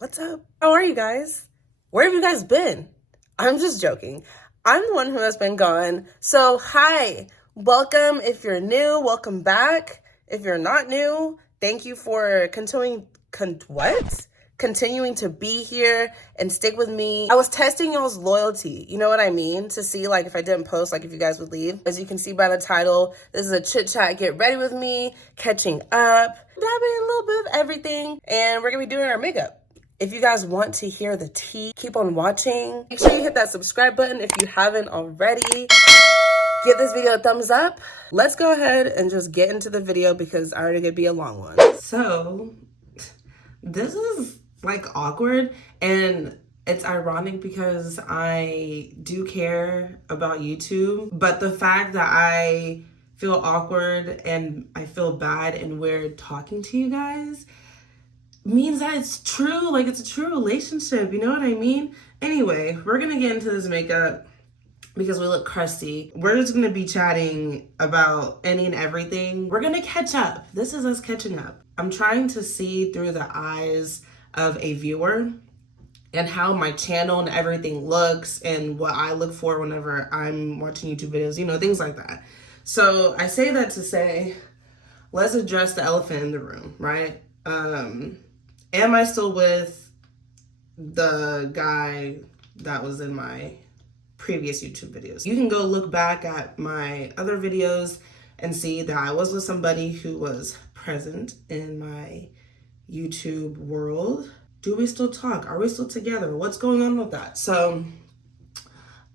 What's up? How are you guys? Where have you guys been? I'm just joking. I'm the one who has been gone. So, hi. Welcome. If you're new, welcome back. If you're not new, thank you for continuing to be here and stick with me. I was testing y'all's loyalty. You know what I mean? To see like if I didn't post, like if you guys would leave. As you can see by the title, this is a chit chat, get ready with me, catching up, dabbing a little bit of everything, and we're gonna be doing our makeup. If you guys want to hear the tea, keep on watching. Make sure you hit that subscribe button if you haven't already. Give this video a thumbs up. Let's go ahead and just get into the video because I already gonna be a long one. So, this is like awkward, and it's ironic because I do care about YouTube, but the fact that I feel awkward and I feel bad and weird talking to you guys means that it's true, like it's a true relationship, you know what I mean? Anyway, we're gonna get into this makeup because we look crusty. We're just gonna be chatting about any and everything. We're gonna catch up. This is us catching up. I'm trying to see through the eyes of a viewer and how my channel and everything looks and what I look for whenever I'm watching YouTube videos, you know, things like that. So I say that to say, let's address the elephant in the room, right? Am I still with the guy that was in my previous YouTube videos? You can go look back at my other videos and see that I was with somebody who was present in my YouTube world. Do we still talk? Are we still together? What's going on with that? So,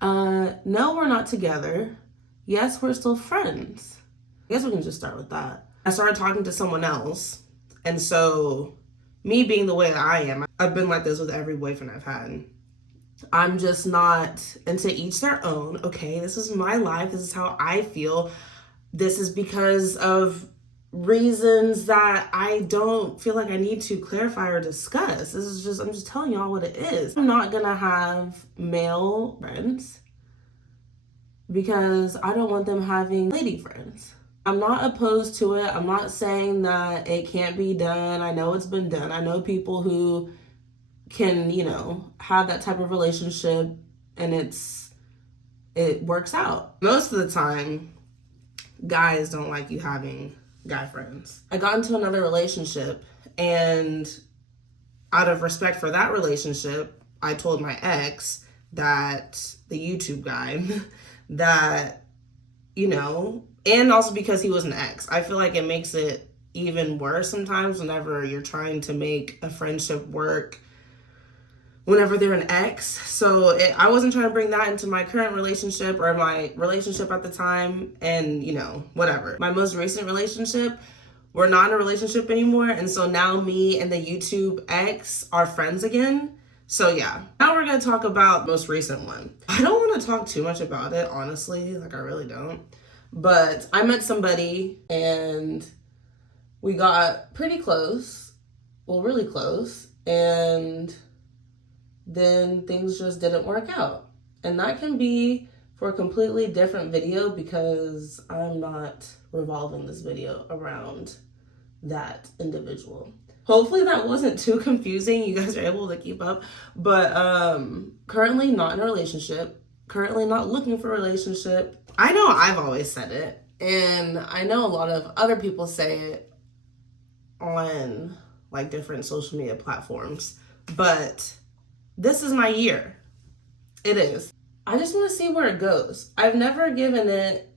no, we're not together. Yes, we're still friends. I guess we can just start with that. I started talking to someone else, and so me being the way that I am, I've been like this with every boyfriend I've had. I'm just not, and to each their own, okay? This is my life. This is how I feel. This is because of reasons that I don't feel like I need to clarify or discuss. This is just, I'm just telling y'all what it is. I'm not gonna have male friends because I don't want them having lady friends. I'm not opposed to it. I'm not saying that it can't be done. I know it's been done. I know people who can, you know, have that type of relationship and it works out. Most of the time, guys don't like you having guy friends. I got into another relationship, and out of respect for that relationship, I told my ex, that the YouTube guy, that, you know, and also because he was an ex, I feel like it makes it even worse sometimes whenever you're trying to make a friendship work whenever they're an ex. So I wasn't trying to bring that into my current relationship or my relationship at the time, and, you know, whatever. My most recent relationship, we're not in a relationship anymore, and so now me and the YouTube ex are friends again. So yeah, now we're gonna talk about most recent one. I don't want to talk too much about it, honestly, like I really don't. But I met somebody and we got pretty close, well, really close, and then things just didn't work out. And that can be for a completely different video because I'm not revolving this video around that individual. Hopefully that wasn't too confusing. You guys are able to keep up. But currently not in a relationship. Currently not looking for a relationship. I know I've always said it, and I know a lot of other people say it on like different social media platforms, but this is my year. It is. I just want to see where it goes. I've never given it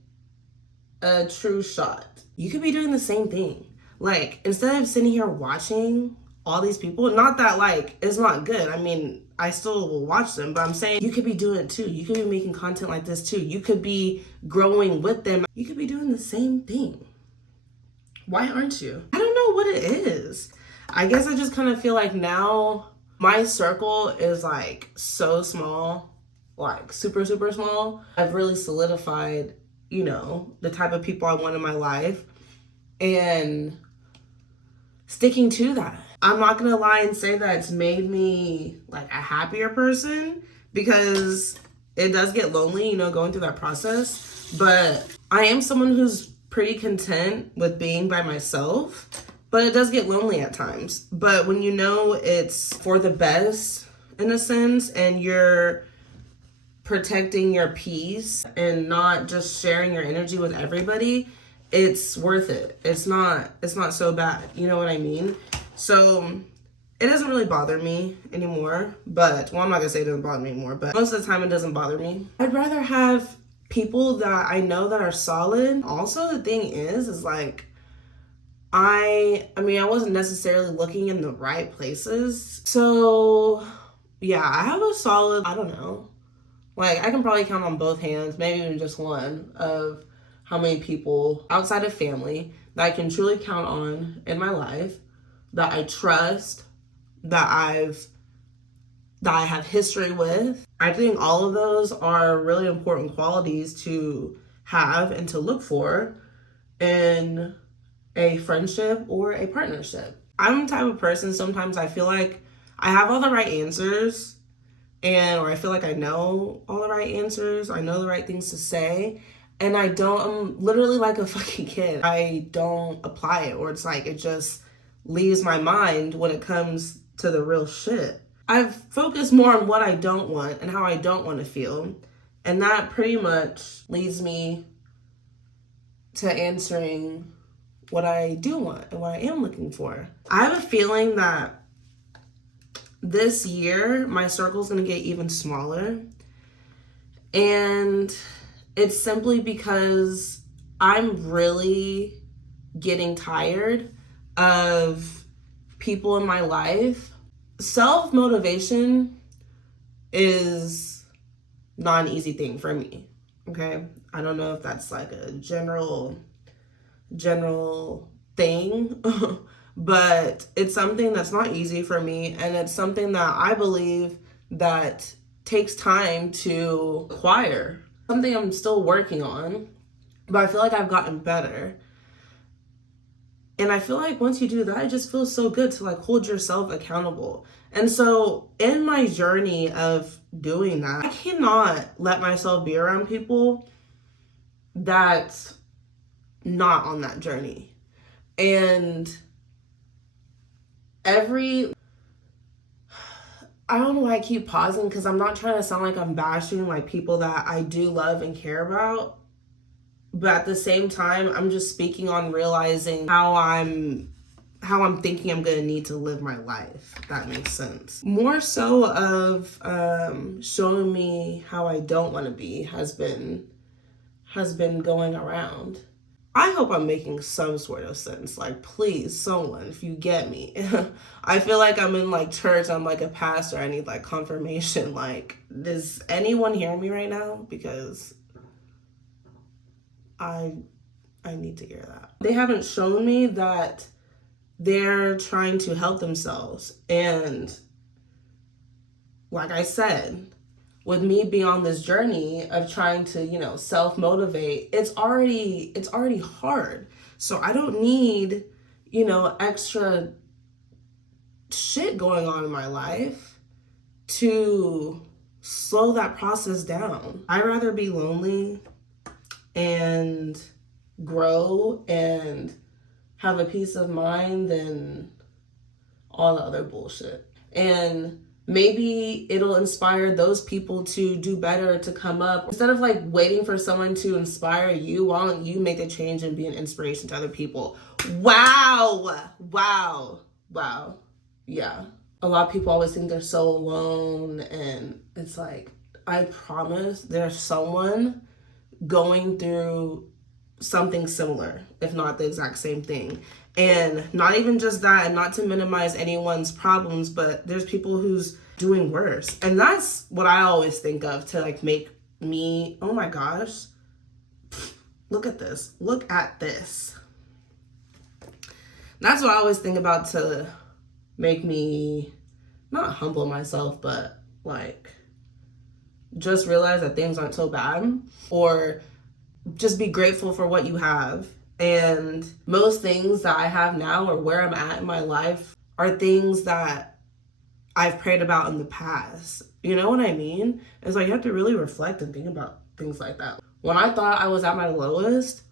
a true shot. You could be doing the same thing. Like, instead of sitting here watching all these people, not that like it's not good. I mean, I still will watch them, but I'm saying you could be doing it too. You could be making content like this too. You could be growing with them. You could be doing the same thing. Why aren't you? I don't know what it is. I guess I just kind of feel like now my circle is like so small, like super, super small. I've really solidified, you know, the type of people I want in my life and sticking to that. I'm not gonna lie and say that it's made me like a happier person because it does get lonely, you know, going through that process. But I am someone who's pretty content with being by myself. but it does get lonely at times. But when you know it's for the best, in a sense, and you're protecting your peace and not just sharing your energy with everybody, it's worth it. It's not so bad. You know what I mean? So it doesn't really bother me anymore, but, well, I'm not gonna say it doesn't bother me anymore, but most of the time it doesn't bother me. I'd rather have people that I know that are solid. Also, the thing is like, I mean, I wasn't necessarily looking in the right places. So yeah, I have a solid, I don't know, like I can probably count on both hands, maybe even just one, of how many people outside of family that I can truly count on in my life, that I trust, that I have history with. I think all of those are really important qualities to have and to look for in a friendship or a partnership. I'm the type of person, sometimes I feel like I have all the right answers, or I feel like I know all the right answers, I know the right things to say, and I'm literally like a fucking kid. I don't apply it, or it's like it just leaves my mind when it comes to the real shit. I've focused more on what I don't want and how I don't want to feel. And that pretty much leads me to answering what I do want and what I am looking for. I have a feeling that this year, my circle's gonna get even smaller. And it's simply because I'm really getting tired of people in my life. Self-motivation is not an easy thing for me, okay? I don't know if that's like a general thing, but it's something that's not easy for me, and it's something that I believe that takes time to acquire. Something I'm still working on, but I feel like I've gotten better. And I feel like once you do that, it just feels so good to like hold yourself accountable. And so in my journey of doing that, I cannot let myself be around people that's not on that journey. And I don't know why I keep pausing, because I'm not trying to sound like I'm bashing like people that I do love and care about. But at the same time, I'm just speaking on realizing how I'm thinking I'm gonna need to live my life, if that makes sense. More so of showing me how I don't want to be has been going around. I hope I'm making some sort of sense. Like, please, someone, if you get me. I feel like I'm in like church, I'm like a pastor, I need like confirmation. Like, does anyone hear me right now? Because I need to hear that. They haven't shown me that they're trying to help themselves. And like I said, with me being on this journey of trying to, self-motivate, it's already hard. So I don't need, extra shit going on in my life to slow that process down. I'd rather be lonely and grow and have a peace of mind than all the other bullshit. And maybe it'll inspire those people to do better, to come up. Instead of like waiting for someone to inspire you, why don't you make a change and be an inspiration to other people? Wow. Yeah. A lot of people always think they're so alone, and it's like, I promise there's someone going through something similar, if not the exact same thing. And not even just that, and not to minimize anyone's problems, but there's people who's doing worse. And that's what I always think of to like make me, oh my gosh, look at this. That's what I always think about to make me not humble myself, but like just realize that things aren't so bad, or just be grateful for what you have. And most things that I have now, or where I'm at in my life, are things that I've prayed about in the past. You know what I mean? It's like you have to really reflect and think about things like that. When I thought I was at my lowest,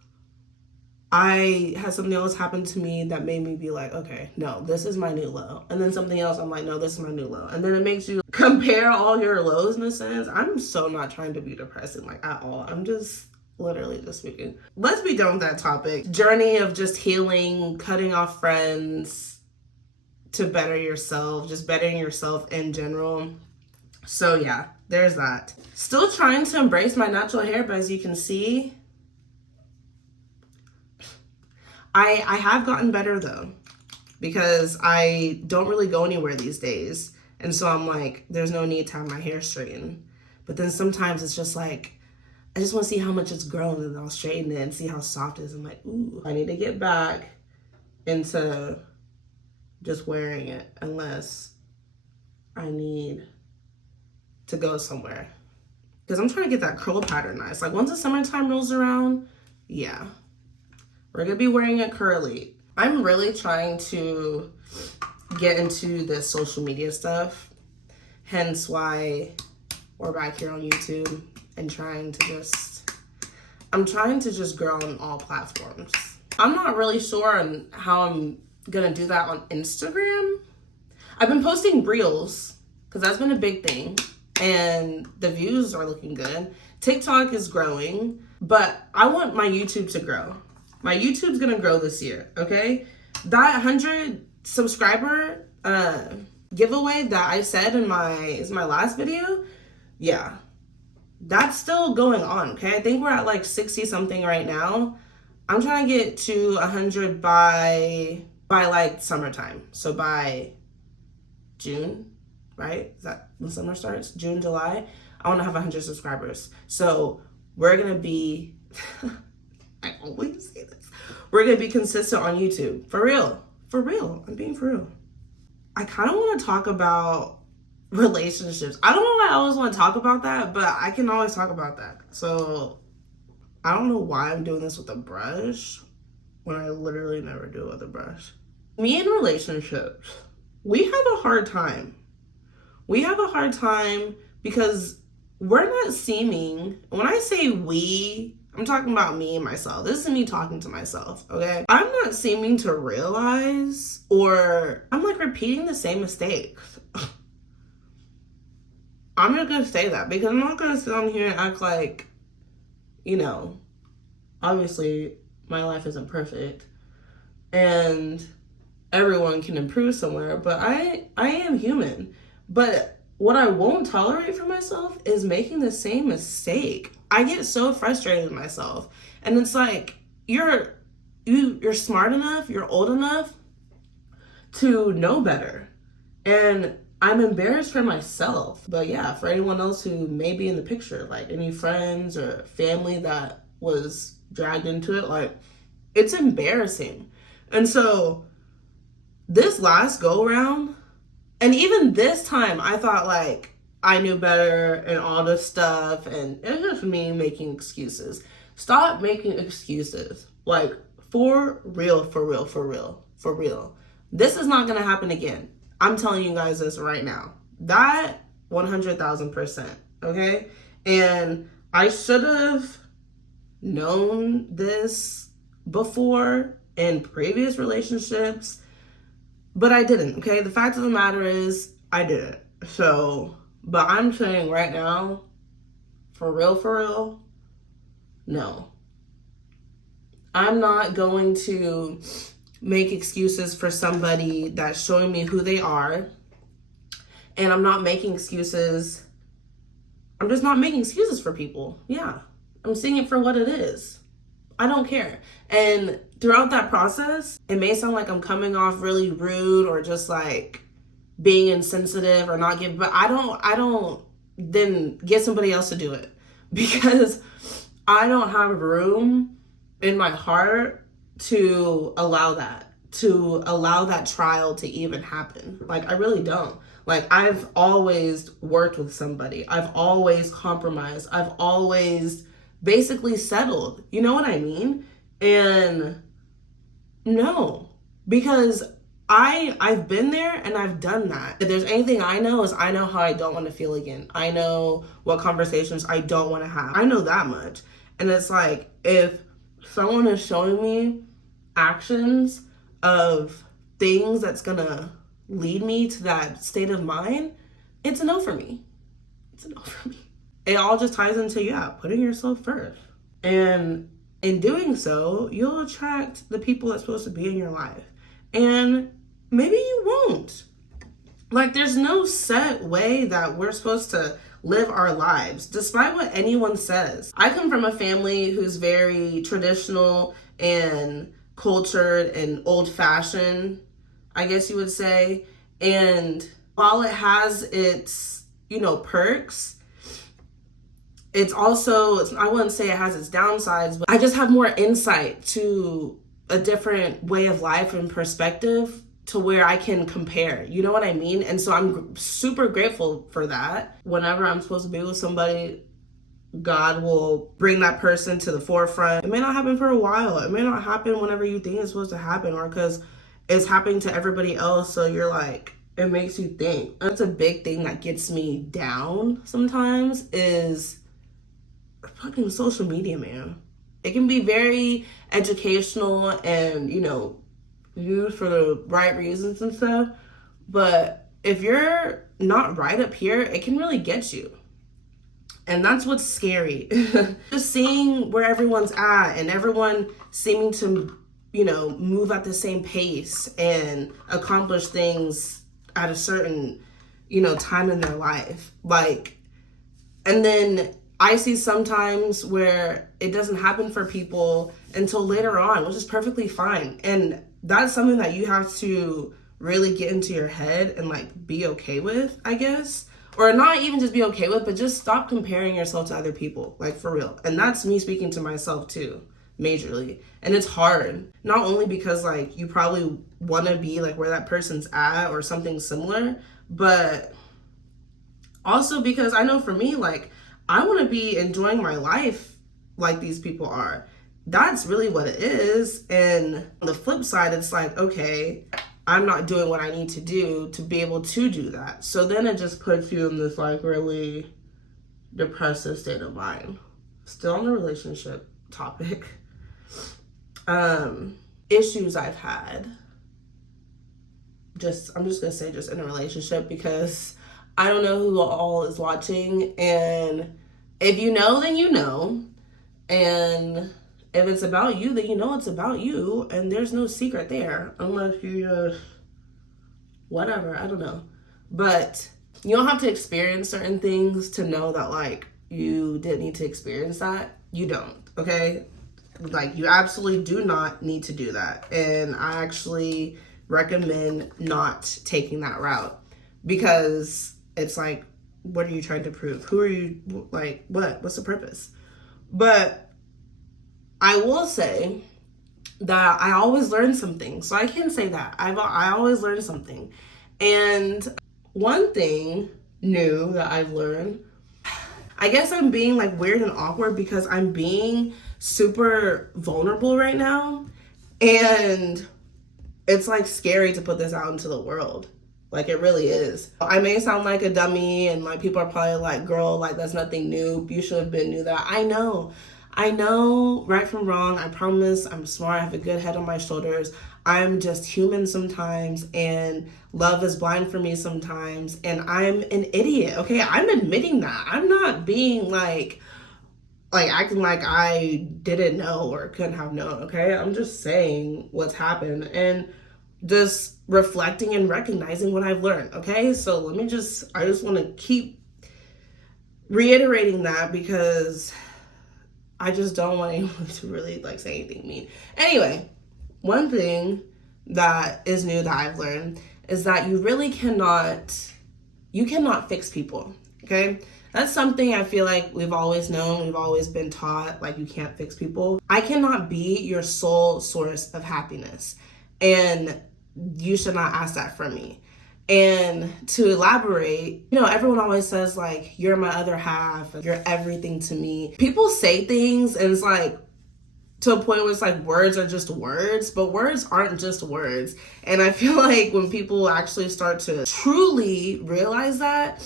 I had something else happen to me that made me be like, okay, no, this is my new low. And then something else, I'm like, no, this is my new low. And then it makes you compare all your lows in a sense. I'm so not trying to be depressing, like, at all. I'm just literally just speaking. Let's be done with that topic. Journey of just healing, cutting off friends to better yourself, just bettering yourself in general. So yeah, there's that. Still trying to embrace my natural hair, but as you can see, I have gotten better though, because I don't really go anywhere these days. And so I'm like, there's no need to have my hair straightened. But then sometimes it's just like, I just want to see how much it's grown, and I'll straighten it and see how soft it is. I'm like, ooh, I need to get back into just wearing it unless I need to go somewhere. Because I'm trying to get that curl pattern nice. Like once the summertime rolls around, yeah, we're gonna be wearing it curly. I'm really trying to get into this social media stuff. Hence why we're back here on YouTube and I'm trying to just grow on all platforms. I'm not really sure on how I'm gonna do that on Instagram. I've been posting reels because that's been a big thing and the views are looking good. TikTok is growing, but I want my YouTube to grow. My YouTube's gonna grow this year, okay? That 100 subscriber giveaway that I said in my last video, yeah, that's still going on, okay? I think we're at like 60 something right now. I'm trying to get to 100 by like summertime. So by June, right? Is that when summer starts? June, July? I want to have 100 subscribers. So we're gonna be, I always say this, we're gonna be consistent on YouTube. For real, I'm being for real. I kind of want to talk about relationships. I don't know why I always want to talk about that, but I can always talk about that. So I don't know why I'm doing this with a brush when I literally never do it with a brush. Me in relationships, we have a hard time. We have a hard time because we're not seeming, when I say we, I'm talking about me and myself. This is me talking to myself, okay? I'm not seeming to realize, or I'm like repeating the same mistakes. I'm not gonna say that because I'm not gonna sit on here and act like, you know, obviously my life isn't perfect and everyone can improve somewhere, but I am human. But what I won't tolerate for myself is making the same mistake. I get so frustrated with myself. And it's like, you're smart enough, you're old enough to know better. And I'm embarrassed for myself. But yeah, for anyone else who may be in the picture, like any friends or family that was dragged into it, like, it's embarrassing. And so this last go round, and even this time, I thought like I knew better and all this stuff, and it's just me making excuses. Stop making excuses. Like, for real. This is not gonna happen again. I'm telling you guys this right now. That 100,000%, okay? And I should have known this before in previous relationships, but I didn't, okay? The fact of the matter is, I didn't. So, but I'm saying right now, for real, no. I'm not going to make excuses for somebody that's showing me who they are. And I'm not making excuses. I'm just not making excuses for people. Yeah. I'm seeing it for what it is. I don't care. And throughout that process, it may sound like I'm coming off really rude or just like being insensitive or not giving, but I don't then get somebody else to do it, because I don't have room in my heart to allow that trial to even happen. Like, I really don't. Like, I've always worked with somebody. I've always compromised. I've always basically settled. You know what I mean? And no, because I've been there and I've done that. If there's anything I know, is I know how I don't want to feel again. I know what conversations I don't want to have. I know that much. And it's like, if someone is showing me actions of things that's gonna lead me to that state of mind, it's a no for me. It's a no for me. It all just ties into, putting yourself first. And in doing so, you'll attract the people that's supposed to be in your life. And maybe you won't. Like, there's no set way that we're supposed to live our lives, despite what anyone says. I come from a family who's very traditional and cultured and old-fashioned, I guess you would say. And while it has its, perks, it's also, I wouldn't say it has its downsides, but I just have more insight to a different way of life and perspective to where I can compare, you know what I mean? And so I'm super grateful for that. Whenever I'm supposed to be with somebody, God will bring that person to the forefront. It may not happen for a while. It may not happen whenever you think it's supposed to happen, or because it's happening to everybody else. So you're like, it makes you think. That's a big thing that gets me down sometimes, is fucking social media, man. It can be very educational and, used for the right reasons and stuff. But if you're not right up here, it can really get you. And that's what's scary. Just seeing where everyone's at and everyone seeming to, move at the same pace and accomplish things at a certain, time in their life. Like, and then I see sometimes where it doesn't happen for people until later on, which is perfectly fine. And that's something that you have to really get into your head and like be okay with, I guess. Or not even just be okay with, but just stop comparing yourself to other people, like for real. And that's me speaking to myself too, majorly. And it's hard, not only because like you probably want to be like where that person's at or something similar, but also because I know for me, like, I want to be enjoying my life like these people are. That's really what it is. And on the flip side, it's like, okay, I'm not doing what I need to do to be able to do that. So then it just puts you in this like really depressive state of mind. Still on the relationship topic. Issues I've had. I'm just gonna say just in a relationship, because I don't know who all is watching, and if you know, then you know. And if it's about you, then you know it's about you, and there's no secret there, unless you just, whatever, I don't know. But you don't have to experience certain things to know that, like, you didn't need to experience that. You don't, okay? Like, you absolutely do not need to do that. And I actually recommend not taking that route, because it's like, what are you trying to prove? Who are you, like, what's the purpose? But I will say that I always learn something. So I can say that I always learn something. And one thing new that I've learned, I guess I'm being like weird and awkward because I'm being super vulnerable right now. And it's like scary to put this out into the world. Like, it really is. I may sound like a dummy, and like people are probably like, girl, like that's nothing new. You should have been knew that. I know right from wrong. I promise I'm smart. I have a good head on my shoulders. I'm just human sometimes, and love is blind for me sometimes, and I'm an idiot. Okay, I'm admitting that. I'm not being like acting like I didn't know or couldn't have known. Okay, I'm just saying what's happened and just reflecting and recognizing what I've learned. Okay, so I just want to keep reiterating that, because I just don't want anyone to really like say anything mean. Anyway, one thing that is new that I've learned is that you really cannot fix people. Okay, that's something I feel like we've always known, we've always been taught, like you can't fix people. I cannot be your sole source of happiness, and you should not ask that from me. And to elaborate, everyone always says like, you're my other half, you're everything to me. People say things and it's like, to a point where it's like words are just words, but words aren't just words. And I feel like when people actually start to truly realize that,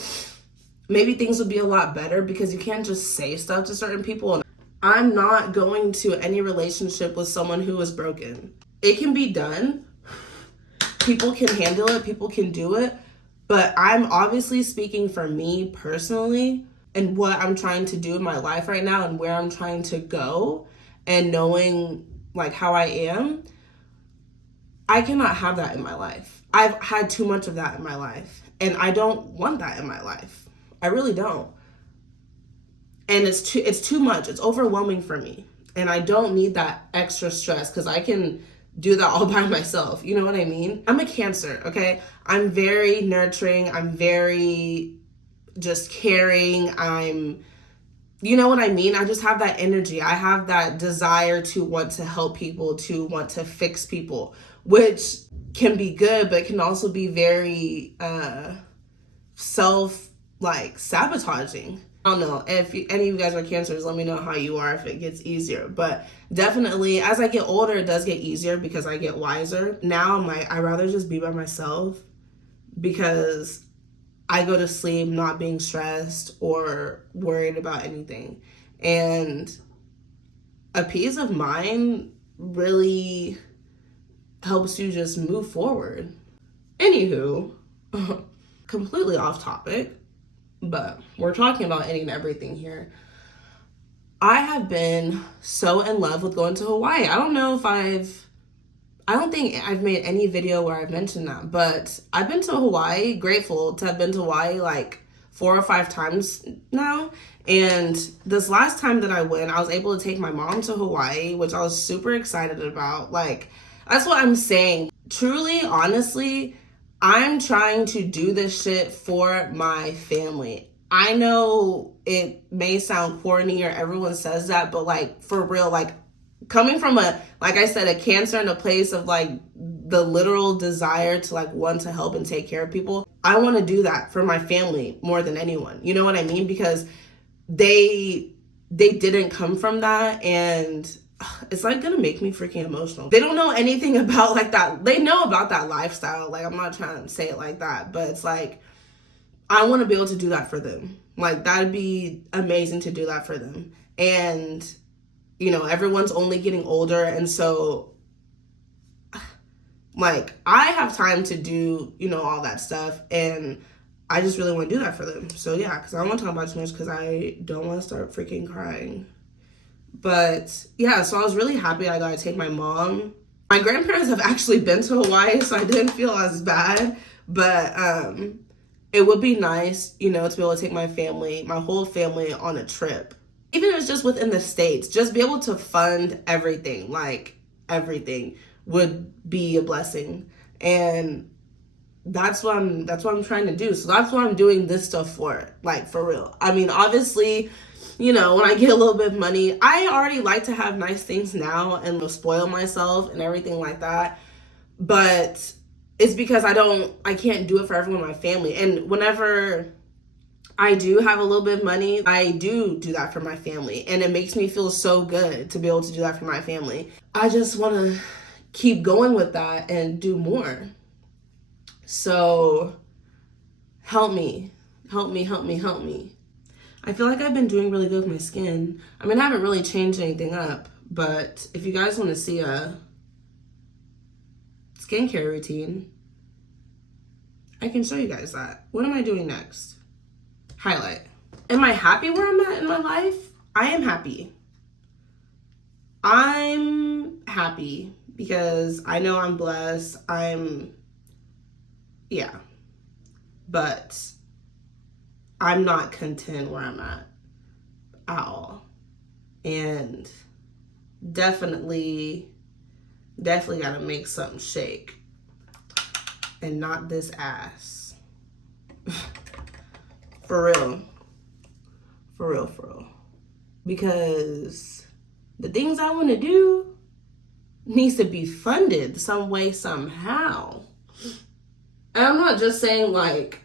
maybe things would be a lot better, because you can't just say stuff to certain people. And I'm not going to any relationship with someone who is broken. It can be done. People can handle it. People can do it. But I'm obviously speaking for me personally and what I'm trying to do in my life right now and where I'm trying to go and knowing like how I am. I cannot have that in my life. I've had too much of that in my life. And I don't want that in my life. I really don't. And it's too much. It's overwhelming for me. And I don't need that extra stress because I can do that all by myself. You know what I mean? I'm a Cancer, okay? I'm very nurturing. I'm very just caring. You know what I mean? I just have that energy. I have that desire to want to help people, to want to fix people, which can be good, but can also be very sabotaging. I don't know. If any of you guys are Cancers, let me know how you are if it gets easier. But definitely, as I get older, it does get easier because I get wiser. Now I'm like, I'd rather just be by myself because I go to sleep not being stressed or worried about anything. And a peace of mind really helps you just move forward. Anywho, completely off topic, but we're talking about any and everything here. I have been so in love with going to Hawaii. I don't think I've made any video where I've mentioned that, but I've been to Hawaii, grateful to have been to Hawaii like 4 or 5 times now. And this last time that I went, I was able to take my mom to Hawaii, which I was super excited about. Like, that's what I'm saying. Truly, honestly, I'm trying to do this shit for my family. I know it may sound corny or everyone says that, but like for real, like coming from like I said, a Cancer in a place of like the literal desire to like want to help and take care of people. I want to do that for my family more than anyone. You know what I mean? Because they didn't come from that, and it's like gonna make me freaking emotional. They don't know anything about like that. They know about that lifestyle. Like, I'm not trying to say it like that, but it's like, I want to be able to do that for them. Like, that'd be amazing to do that for them. And, you know, everyone's only getting older. And so, like, I have time to do, you know, all that stuff. And I just really want to do that for them. So, yeah, because I don't want to talk about it too much because I don't want to start freaking crying. But yeah, so I was really happy I got to take my mom. My grandparents have actually been to Hawaii, so I didn't feel as bad. But it would be nice, you know, to be able to take my family, my whole family on a trip. Even if it's just within the States, just be able to fund everything, like everything would be a blessing. And that's what I'm trying to do. So that's what I'm doing this stuff for, like, for real. I mean, obviously, you know, when I get a little bit of money, I already like to have nice things now and spoil myself and everything like that. But it's because I can't do it for everyone in my family. And whenever I do have a little bit of money, I do that for my family. And it makes me feel so good to be able to do that for my family. I just want to keep going with that and do more. So help me. I feel like I've been doing really good with my skin. I mean, I haven't really changed anything up, but if you guys want to see a skincare routine, I can show you guys that. What am I doing next? Highlight. Am I happy where I'm at in my life? I am happy. I'm happy because I know I'm blessed. Yeah. But I'm not content where I'm at all. And definitely gotta make something shake. And not this ass. For real. Because the things I want to do needs to be funded some way, somehow. And I'm not just saying like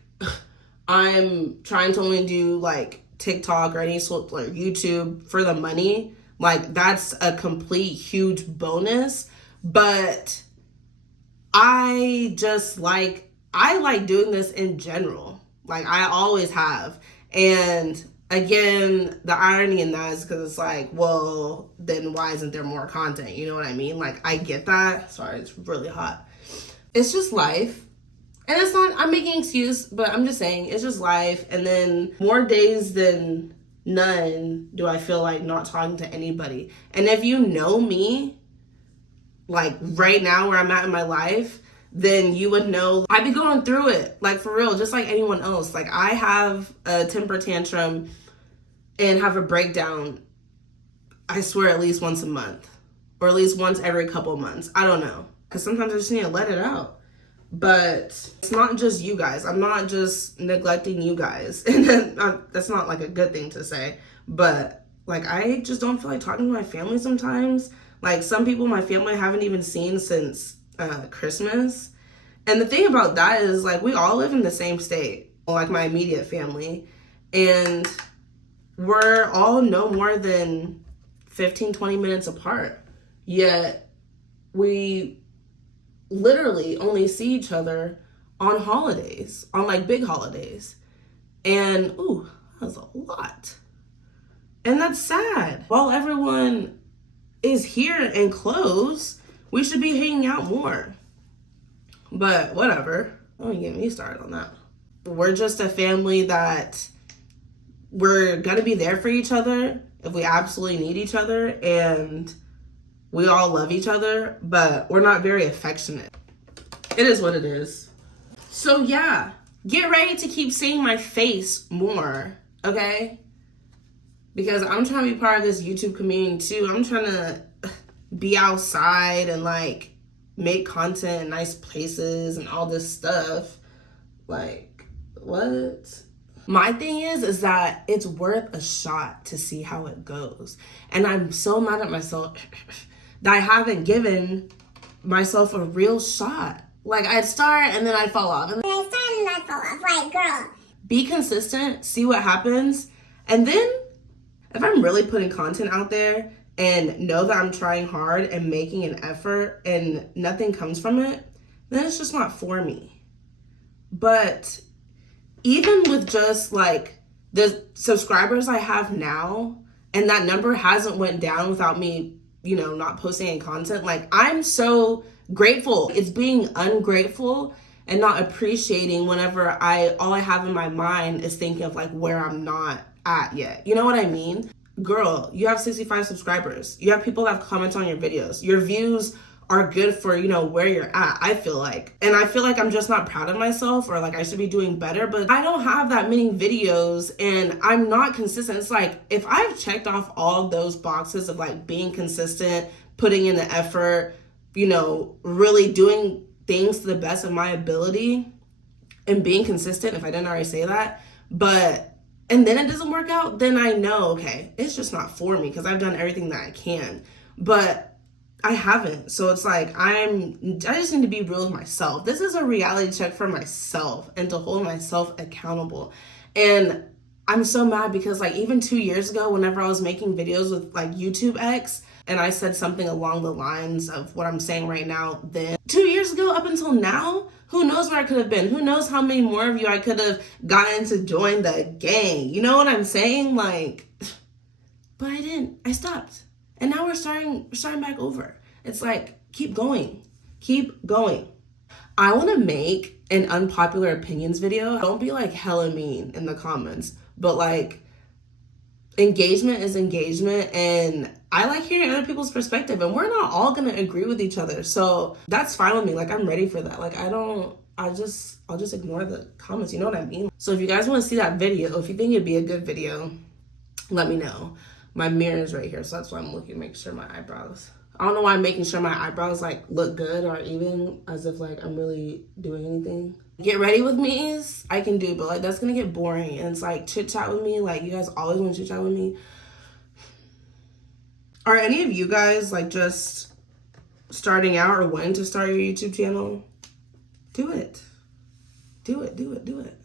I'm trying to only do like TikTok or any sort of like YouTube for the money. Like, that's a complete huge bonus. But I like doing this in general. Like, I always have. And again, the irony in that is because it's like, well, then why isn't there more content? You know what I mean? Like, I get that. Sorry, it's really hot. It's just life. And it's not, I'm making an excuse, but I'm just saying, it's just life. And then more days than none do I feel like not talking to anybody. And if you know me, like right now where I'm at in my life, then you would know I be going through it, like for real, just like anyone else. Like I have a temper tantrum and have a breakdown, I swear, at least once a month, or at least once every couple months. I don't know, because sometimes I just need to let it out. But it's not just you guys. I'm not just neglecting you guys. And that's not like a good thing to say. But like, I just don't feel like talking to my family sometimes. Like some people in my family I haven't even seen since Christmas. And the thing about that is like, we all live in the same state, like my immediate family. And we're all no more than 15, 20 minutes apart. Yet we literally only see each other on holidays, on like big holidays. And ooh, that's a lot. And that's sad. While everyone is here and close, we should be hanging out more. But whatever. Don't get me started on that. We're just a family that we're gonna be there for each other if we absolutely need each other, and we all love each other, but we're not very affectionate. It is what it is. So yeah, get ready to keep seeing my face more, okay? Because I'm trying to be part of this YouTube community too. I'm trying to be outside and like make content in nice places and all this stuff. Like, what? My thing is that it's worth a shot to see how it goes. And I'm so mad at myself that I haven't given myself a real shot. Like, I'd start and then I'd fall off. And then I start and then I'd fall off. Like, girl. Be consistent, see what happens. And then, if I'm really putting content out there and know that I'm trying hard and making an effort and nothing comes from it, then it's just not for me. But even with just like the subscribers I have now, and that number hasn't went down without me, you know, not posting any content, like I'm so grateful. It's being ungrateful and not appreciating whenever all I have in my mind is thinking of like where I'm not at yet. You know what I mean? Girl, you have 65 subscribers. You have people that have comments on your videos. Your views are good for, you know, where you're at, I feel like. And I feel like I'm just not proud of myself, or like I should be doing better, but I don't have that many videos and I'm not consistent. It's like, if I've checked off all those boxes of like being consistent, putting in the effort, you know, really doing things to the best of my ability and being consistent, if I didn't already say that, and then it doesn't work out, then I know, okay, it's just not for me because I've done everything that I can. But I haven't. So it's like, I just need to be real with myself. This is a reality check for myself and to hold myself accountable. And I'm so mad because like even 2 years ago, whenever I was making videos with like YouTube X, and I said something along the lines of what I'm saying right now, then 2 years ago up until now, who knows where I could have been? Who knows how many more of you I could have gotten to join the gang? You know what I'm saying? Like, but I didn't. I stopped. And now we're starting back over. It's like, keep going. Keep going. I want to make an unpopular opinions video. Don't be like hella mean in the comments, but like, engagement is engagement, and I like hearing other people's perspective, and we're not all gonna agree with each other, so that's fine with me. Like, I'm ready for that. Like, I'll just ignore the comments, you know what I mean? So if you guys want to see that video, if you think it'd be a good video, let me know. My mirror is right here, so that's why I'm looking, make sure my eyebrows, I don't know why I'm making sure my eyebrows like look good or even, as if like I'm really doing anything. Get ready with me, I can do, but like that's gonna get boring. And it's like chit chat with me, like you guys always want to chit chat with me. Are any of you guys like just starting out or wanting to start your YouTube channel? Do it. Do it, do it, do it.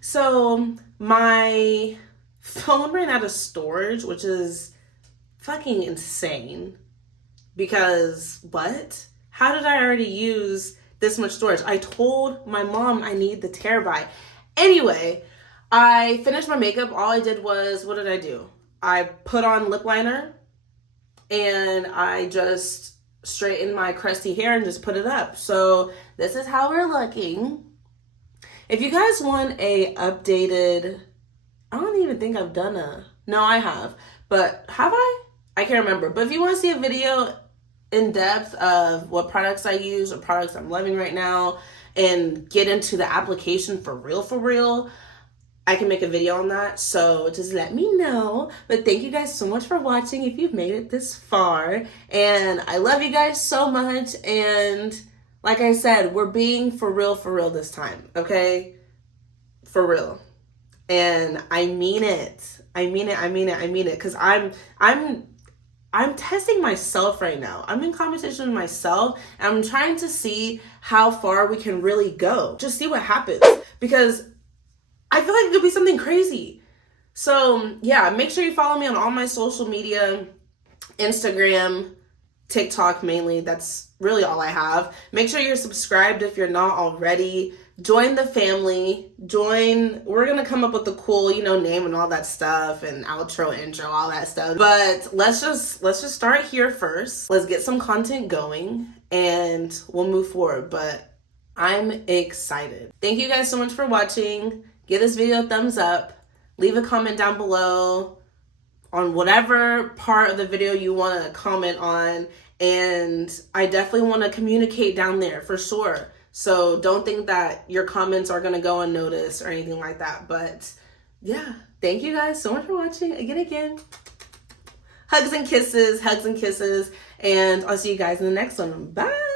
So my phone ran out of storage, which is fucking insane. Because what? How did I already use this much storage? I told my mom I need the terabyte. Anyway, I finished my makeup. All I did was, what did I do? I put on lip liner and I just straightened my crusty hair and just put it up. So this is how we're looking. If you guys want a updated, I don't even think I've done no, I have, but have I? I can't remember. But if you want to see a video in depth of what products I use or products I'm loving right now and get into the application for real, I can make a video on that. So just let me know. But thank you guys so much for watching if you've made it this far. And I love you guys so much. And like I said, we're being for real this time, okay? For real. And I mean it. I mean it. Because I'm testing myself right now. I'm in competition with myself. And I'm trying to see how far we can really go. Just see what happens. Because I feel like it could be something crazy. So yeah, make sure you follow me on all my social media, Instagram, TikTok mainly. That's really all I have. Make sure you're subscribed if you're not already. Join the family. We're going to come up with a cool, name and all that stuff and outro, intro, all that stuff. But let's just start here first. Let's get some content going and we'll move forward. But I'm excited. Thank you guys so much for watching. Give this video a thumbs up. Leave a comment down below on whatever part of the video you want to comment on. And I definitely want to communicate down there for sure. So don't think that your comments are going to go unnoticed or anything like that. But yeah, thank you guys so much for watching. Again. Hugs and kisses. And I'll see you guys in the next one. Bye.